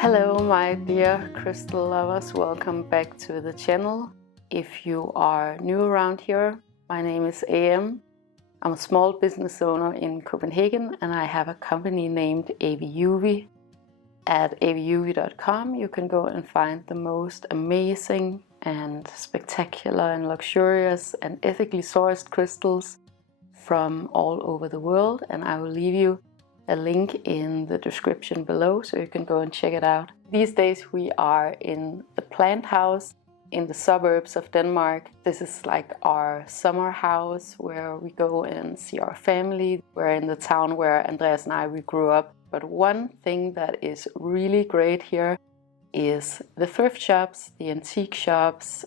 Hello my dear crystal lovers, welcome back to the channel. If you are new around here, my name is AM. I'm a small business owner in Copenhagen and I have a company named AVIUVI. At aviuvi.com you can go and find the most amazing and spectacular and luxurious and ethically sourced crystals from all over the world, and I will leave you a link in the description below so you can go and check it out. These days we are in the plant house in the suburbs of Denmark. This is like our summer house where we go and see our family. We're in the town where Andreas and we grew up. But one thing that is really great here is the thrift shops, the antique shops,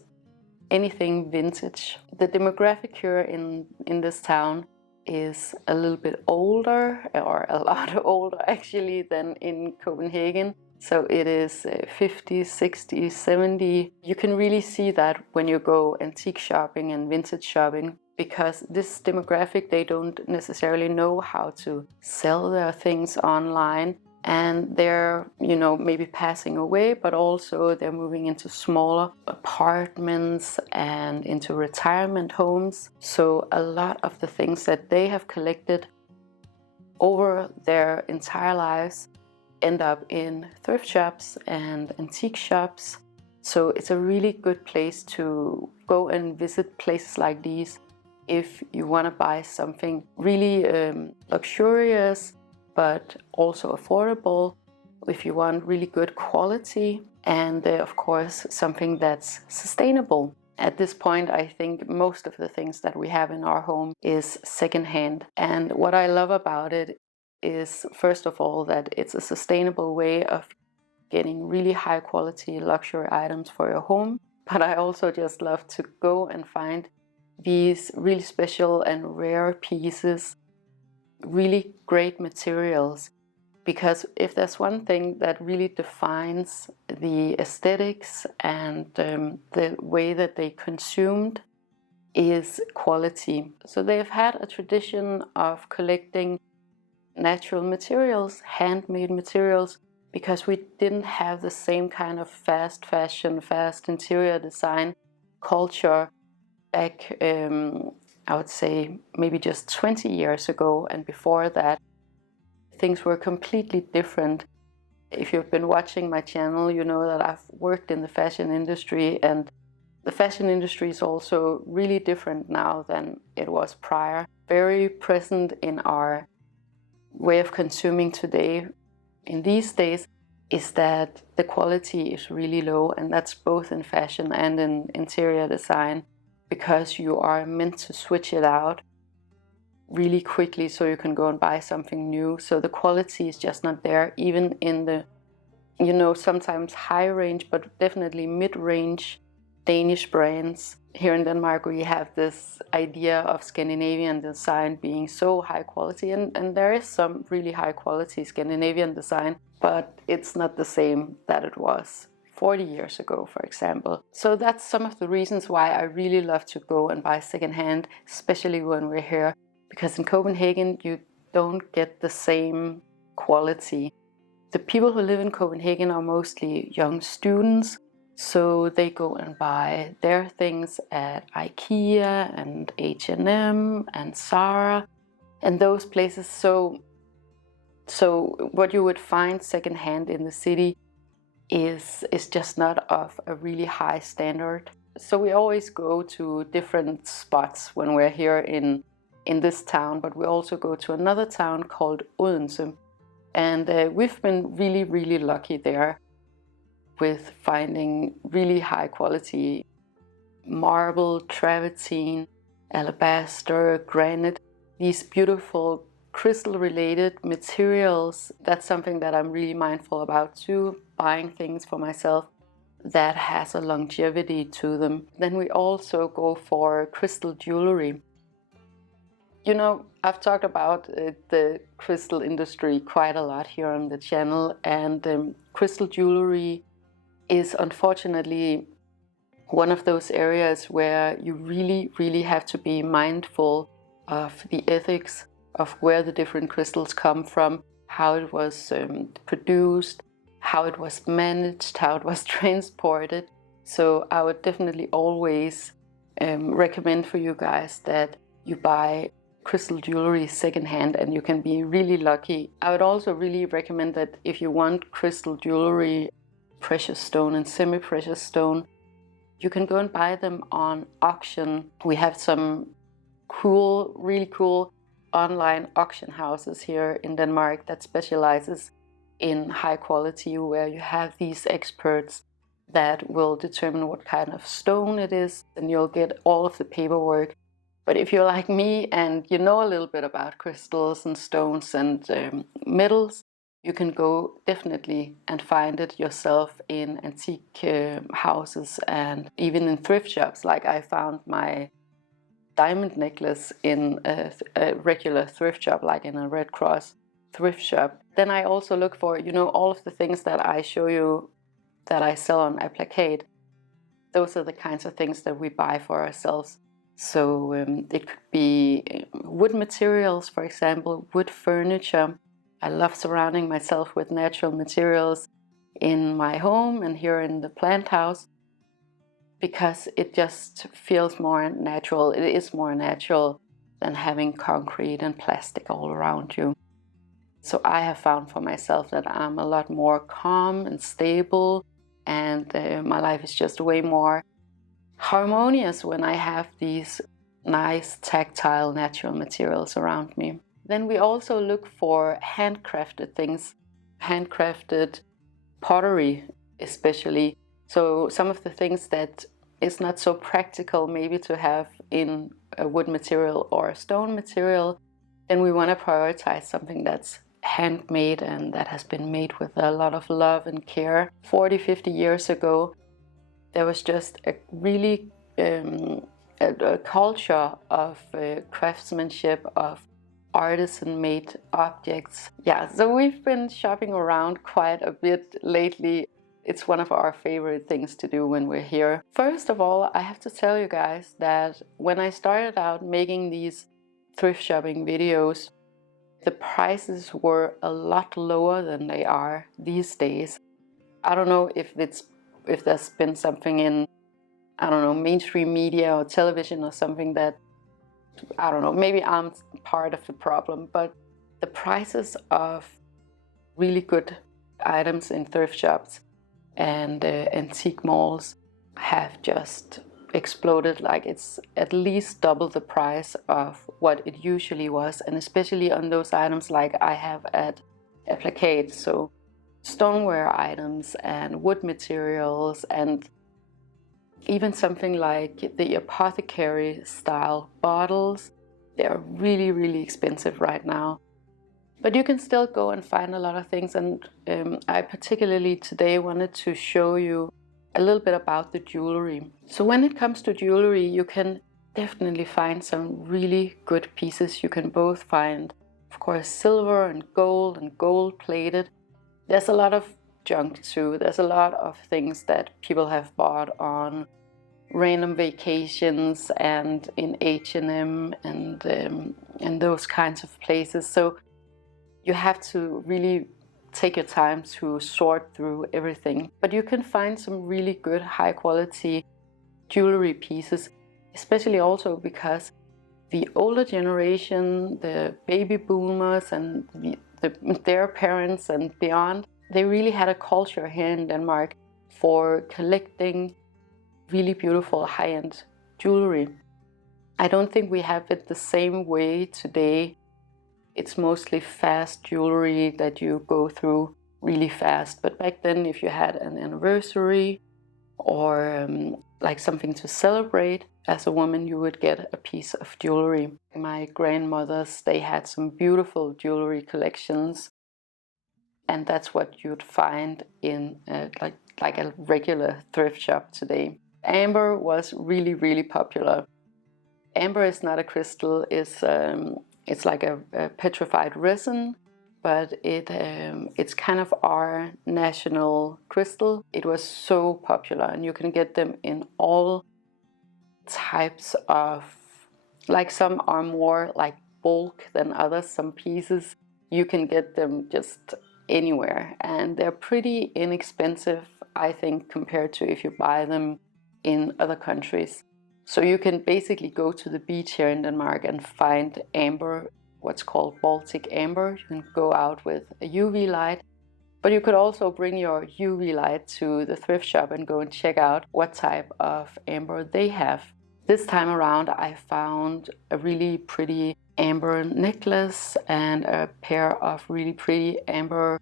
anything vintage. The demographic here in this town is a little bit older, or a lot older actually, than in Copenhagen. So it is 50, 60, 70. You can really see that when you go antique shopping and vintage shopping, because this demographic, they don't necessarily know how to sell their things online. And they're, maybe passing away, but also they're moving into smaller apartments and into retirement homes. So a lot of the things that they have collected over their entire lives end up in thrift shops and antique shops. So it's a really good place to go and visit places like these if you want to buy something really luxurious, but also affordable, if you want really good quality, and of course something that's sustainable. At this point, I think most of the things that we have in our home is secondhand. And what I love about it is, first of all, that it's a sustainable way of getting really high quality luxury items for your home. But I also just love to go and find these really special and rare pieces, really great materials, because if there's one thing that really defines the aesthetics and the way that they consumed is quality. So they've had a tradition of collecting natural materials, handmade materials, because we didn't have the same kind of fast fashion, fast interior design culture back I would say maybe just 20 years ago, and before that things were completely different. If you've been watching my channel, you know that I've worked in the fashion industry, and the fashion industry is also really different now than it was prior. Very present in our way of consuming today in these days is that the quality is really low, and that's both in fashion and in interior design, because you are meant to switch it out really quickly so you can go and buy something new. So the quality is just not there, even in the, sometimes high range, but definitely mid-range Danish brands. Here in Denmark, we have this idea of Scandinavian design being so high quality, and there is some really high quality Scandinavian design, but it's not the same that it was 40 years ago, for example. So that's some of the reasons why I really love to go and buy secondhand, especially when we're here, because in Copenhagen you don't get the same quality. The people who live in Copenhagen are mostly young students, so they go and buy their things at IKEA and H&M and Zara and those places. So what you would find secondhand in the city is just not of a really high standard. So we always go to different spots when we're here in this town, but we also go to another town called Odense, and we've been really, really lucky there with finding really high quality marble, travertine, alabaster, granite, these beautiful crystal related materials. That's something that I'm really mindful about too, buying things for myself that has a longevity to them. Then we also go for crystal jewelry. I've talked about the crystal industry quite a lot here on the channel, and crystal jewelry is unfortunately one of those areas where you really, really have to be mindful of the ethics of where the different crystals come from, how it was produced, how it was managed, how it was transported. So I would definitely always recommend for you guys that you buy crystal jewelry secondhand, and you can be really lucky. I would also really recommend that if you want crystal jewelry, precious stone and semi-precious stone, you can go and buy them on auction. We have some cool, really cool online auction houses here in Denmark that specializes in high quality, where you have these experts that will determine what kind of stone it is, and you'll get all of the paperwork. But if you're like me and you know a little bit about crystals and stones and metals, you can go definitely and find it yourself in antique houses and even in thrift shops. Like I found my diamond necklace in a regular thrift shop, like in a Red Cross thrift shop. Then I also look for, you know, all of the things that I show you that I sell on APLAKAT. Those are the kinds of things that we buy for ourselves. So it could be wood materials, for example, wood furniture. I love surrounding myself with natural materials in my home and here in the plant house, because it just feels more natural. It is more natural than having concrete and plastic all around you. So I have found for myself that I'm a lot more calm and stable, and my life is just way more harmonious when I have these nice tactile natural materials around me. Then we also look for handcrafted things, handcrafted pottery especially. So some of the things that is not so practical maybe to have in a wood material or a stone material, then we want to prioritize something that's handmade and that has been made with a lot of love and care. 40-50 years ago, there was just a really a culture of craftsmanship, of artisan-made objects. Yeah, so we've been shopping around quite a bit lately. It's one of our favorite things to do when we're here. First of all, I have to tell you guys that when I started out making these thrift shopping videos, the prices were a lot lower than they are these days. I don't know if there's been something in, I don't know, mainstream media or television or something that, I don't know, maybe I'm part of the problem, but the prices of really good items in thrift shops and antique malls have just exploded. Like it's at least double the price of what it usually was, and especially on those items like I have at APLAKAT. So stoneware items and wood materials, and even something like the apothecary style bottles. They're really, really expensive right now. But you can still go and find a lot of things, and I particularly today wanted to show you a little bit about the jewelry. So when it comes to jewelry, you can definitely find some really good pieces. You can both find, of course, silver and gold plated. There's a lot of junk too. There's a lot of things that people have bought on random vacations and in H&M and those kinds of places. So you have to really take your time to sort through everything. But you can find some really good high quality jewelry pieces, especially also because the older generation, the baby boomers and their parents and beyond, they really had a culture here in Denmark for collecting really beautiful high-end jewelry. I don't think we have it the same way today. It's mostly fast jewelry that you go through really fast. But back then, if you had an anniversary or like something to celebrate as a woman, you would get a piece of jewelry. My grandmothers, they had some beautiful jewelry collections, and that's what you'd find in like a regular thrift shop today. Amber was really, really popular. Amber is not a crystal, it's like a petrified resin, but it's kind of our national crystal. It was so popular, and you can get them in all types of, like some are more like bulk than others. Some pieces you can get them just anywhere, and they're pretty inexpensive, I think, compared to if you buy them in other countries. So you can basically go to the beach here in Denmark and find amber, what's called Baltic amber. You can go out with a UV light, but you could also bring your UV light to the thrift shop and go and check out what type of amber they have. This time around I found a really pretty amber necklace and a pair of really pretty amber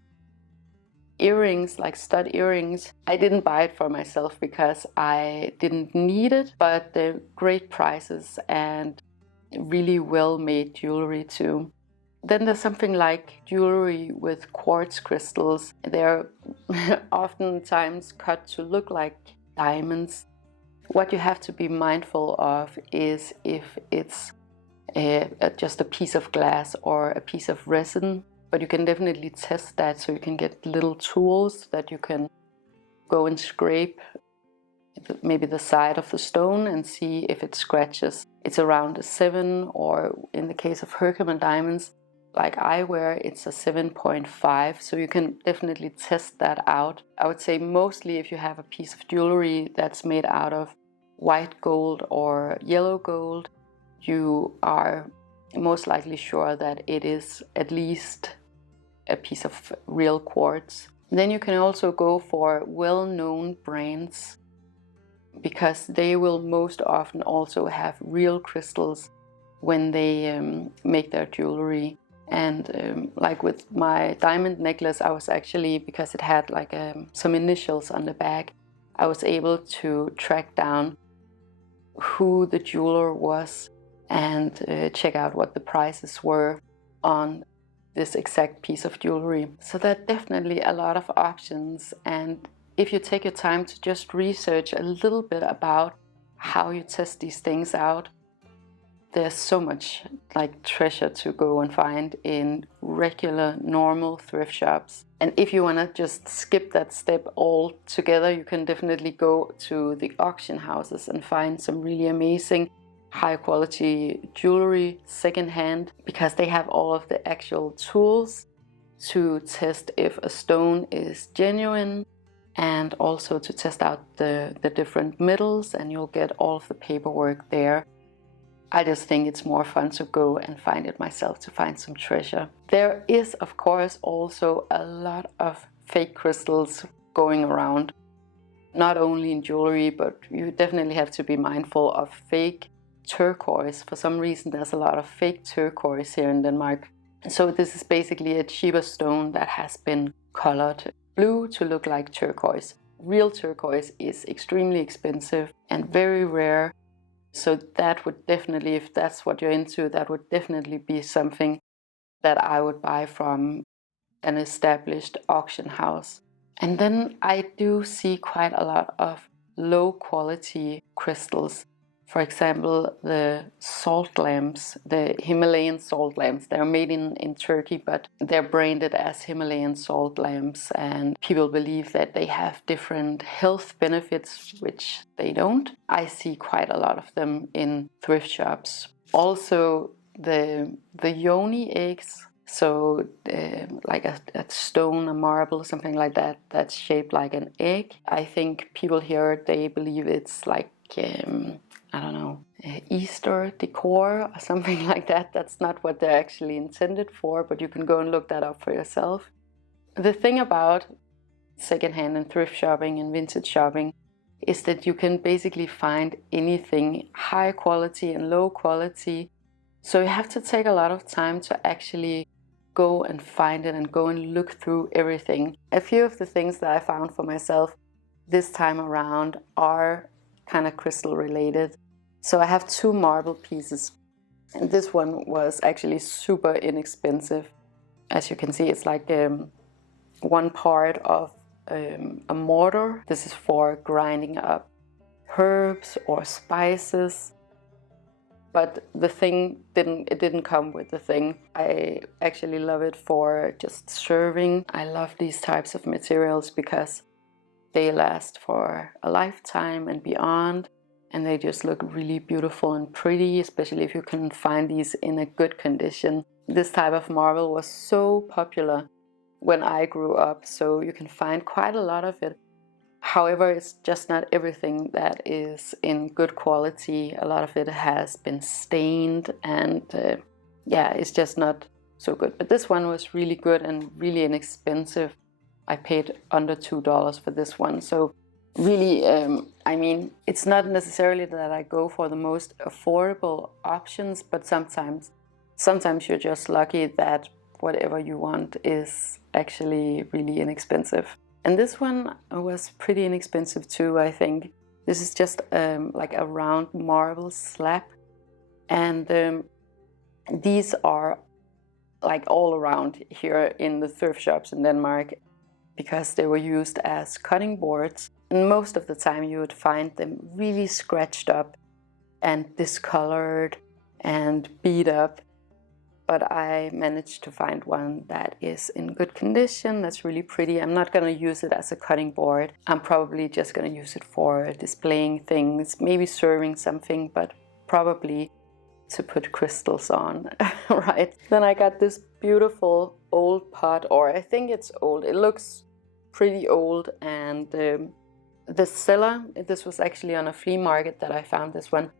earrings, like stud earrings. I didn't buy it for myself because I didn't need it, but they're great prices and really well-made jewelry too. Then there's something like jewelry with quartz crystals. They're oftentimes cut to look like diamonds. What you have to be mindful of is if it's just a piece of glass or a piece of resin, but you can definitely test that, so you can get little tools that you can go and scrape maybe the side of the stone and see if it scratches. It's around a 7, or in the case of Herkimer diamonds, like I wear, it's a 7.5, so you can definitely test that out. I would say mostly if you have a piece of jewelry that's made out of white gold or yellow gold, you are most likely sure that it is at least a piece of real quartz. Then you can also go for well-known brands, because they will most often also have real crystals when they make their jewelry. And like with my diamond necklace, I was actually, because it had like some initials on the back, I was able to track down who the jeweler was and check out what the prices were on this exact piece of jewelry. So there are definitely a lot of options, and if you take your time to just research a little bit about how you test these things out, there's so much like treasure to go and find in regular normal thrift shops. And if you want to just skip that step altogether, you can definitely go to the auction houses and find some really amazing high quality jewelry secondhand, because they have all of the actual tools to test if a stone is genuine, and also to test out the different metals, and you'll get all of the paperwork there. I just think it's more fun to go and find it myself, to find some treasure. There is, of course, also a lot of fake crystals going around, not only in jewelry, but you definitely have to be mindful of fake turquoise. For some reason, there's a lot of fake turquoise here in Denmark. So this is basically a cheaper stone that has been colored blue to look like turquoise. Real turquoise is extremely expensive and very rare. So that would definitely, if that's what you're into, that would definitely be something that I would buy from an established auction house. And then I do see quite a lot of low quality crystals. For example, the salt lamps, the Himalayan salt lamps, they're made in Turkey, but they're branded as Himalayan salt lamps, and people believe that they have different health benefits, which they don't. I see quite a lot of them in thrift shops. Also, the yoni eggs, so like a stone, a marble, something like that, that's shaped like an egg. I think people here, they believe it's like I don't know, Easter decor or something like that. That's not what they're actually intended for, but you can go and look that up for yourself. The thing about secondhand and thrift shopping and vintage shopping is that you can basically find anything, high quality and low quality. So you have to take a lot of time to actually go and find it and go and look through everything. A few of the things that I found for myself this time around are kind of crystal related. So I have 2 marble pieces, and this one was actually super inexpensive. As you can see, it's like one part of a mortar. This is for grinding up herbs or spices, but the thing didn't come with the thing. I actually love it for just serving. I love these types of materials because they last for a lifetime and beyond, and they just look really beautiful and pretty, especially if you can find these in a good condition. This type of marble was so popular when I grew up, so you can find quite a lot of it. However, it's just not everything that is in good quality. A lot of it has been stained, and yeah, it's just not so good. But this one was really good and really inexpensive. I paid under $2 for this one. So really, I mean, it's not necessarily that I go for the most affordable options, but sometimes you're just lucky that whatever you want is actually really inexpensive. And this one was pretty inexpensive too, I think. This is just like a round marble slab. And these are like all around here in the thrift shops in Denmark, because they were used as cutting boards. And most of the time you would find them really scratched up and discolored and beat up. But I managed to find one that is in good condition, that's really pretty. I'm not going to use it as a cutting board. I'm probably just going to use it for displaying things, maybe serving something, but probably to put crystals on, right? Then I got this beautiful old pot, or I think it's old. It looks pretty old, and the seller, this was actually on a flea market that I found this one.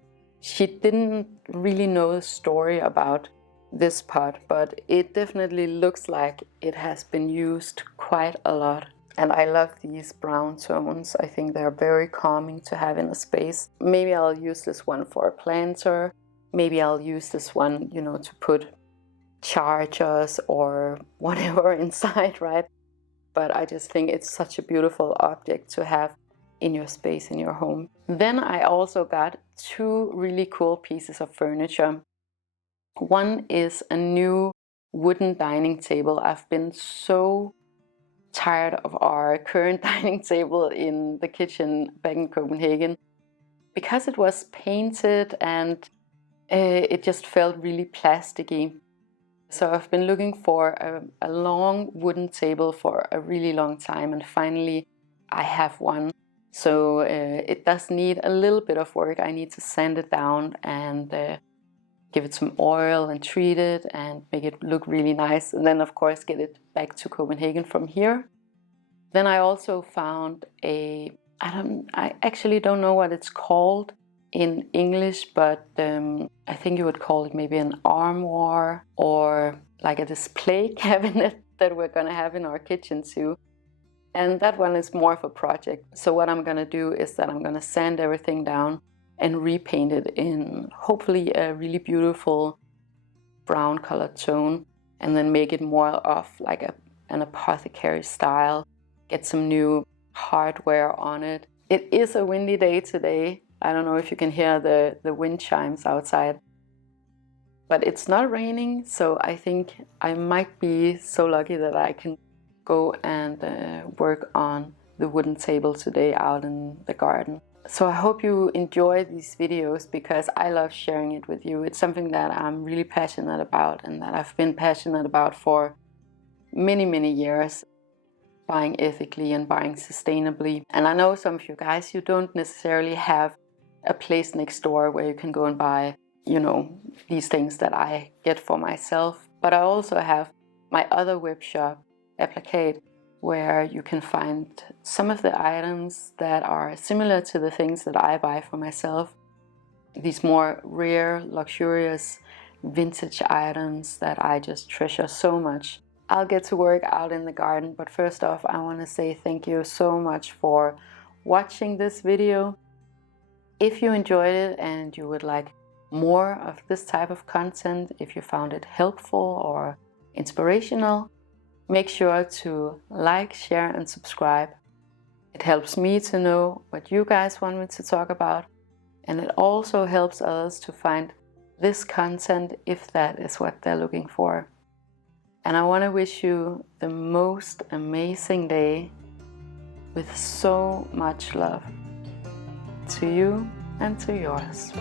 She didn't really know the story about this pot, but it definitely looks like it has been used quite a lot. And I love these brown tones. I think they're very calming to have in a space. Maybe I'll use this one for a planter. Maybe I'll use this one, you know, to put chargers or whatever inside, right? But I just think it's such a beautiful object to have in your space, in your home. Then I also got two really cool pieces of furniture. One is a new wooden dining table. I've been so tired of our current dining table in the kitchen back in Copenhagen because it was painted and it just felt really plasticky. So I've been looking for a long wooden table for a really long time, and finally I have one. So it does need a little bit of work. I need to sand it down and give it some oil and treat it and make it look really nice, and then of course get it back to Copenhagen from here. Then I also found I actually don't know what it's called in English, but I think you would call it maybe an armoire or like a display cabinet that we're gonna have in our kitchen too. And that one is more of a project. So what I'm gonna do is that I'm gonna sand everything down and repaint it in hopefully a really beautiful brown colored tone, and then make it more of like an apothecary style. Get some new hardware on it. It is a windy day today. I don't know if you can hear the wind chimes outside, but it's not raining, so I think I might be so lucky that I can go and work on the wooden table today out in the garden. So I hope you enjoy these videos, because I love sharing it with you. It's something that I'm really passionate about, and that I've been passionate about for many, many years. Buying ethically and buying sustainably. And I know some of you guys, you don't necessarily have a place next door where you can go and buy, you know, these things that I get for myself. But I also have my other web shop, APLAKAT, where you can find some of the items that are similar to the things that I buy for myself. These more rare, luxurious, vintage items that I just treasure so much. I'll get to work out in the garden, but first off, I want to say thank you so much for watching this video. If you enjoyed it and you would like more of this type of content, if you found it helpful or inspirational, make sure to like, share, and subscribe. It helps me to know what you guys want me to talk about, and it also helps others to find this content if that is what they're looking for. And I want to wish you the most amazing day with so much love to you and to yours.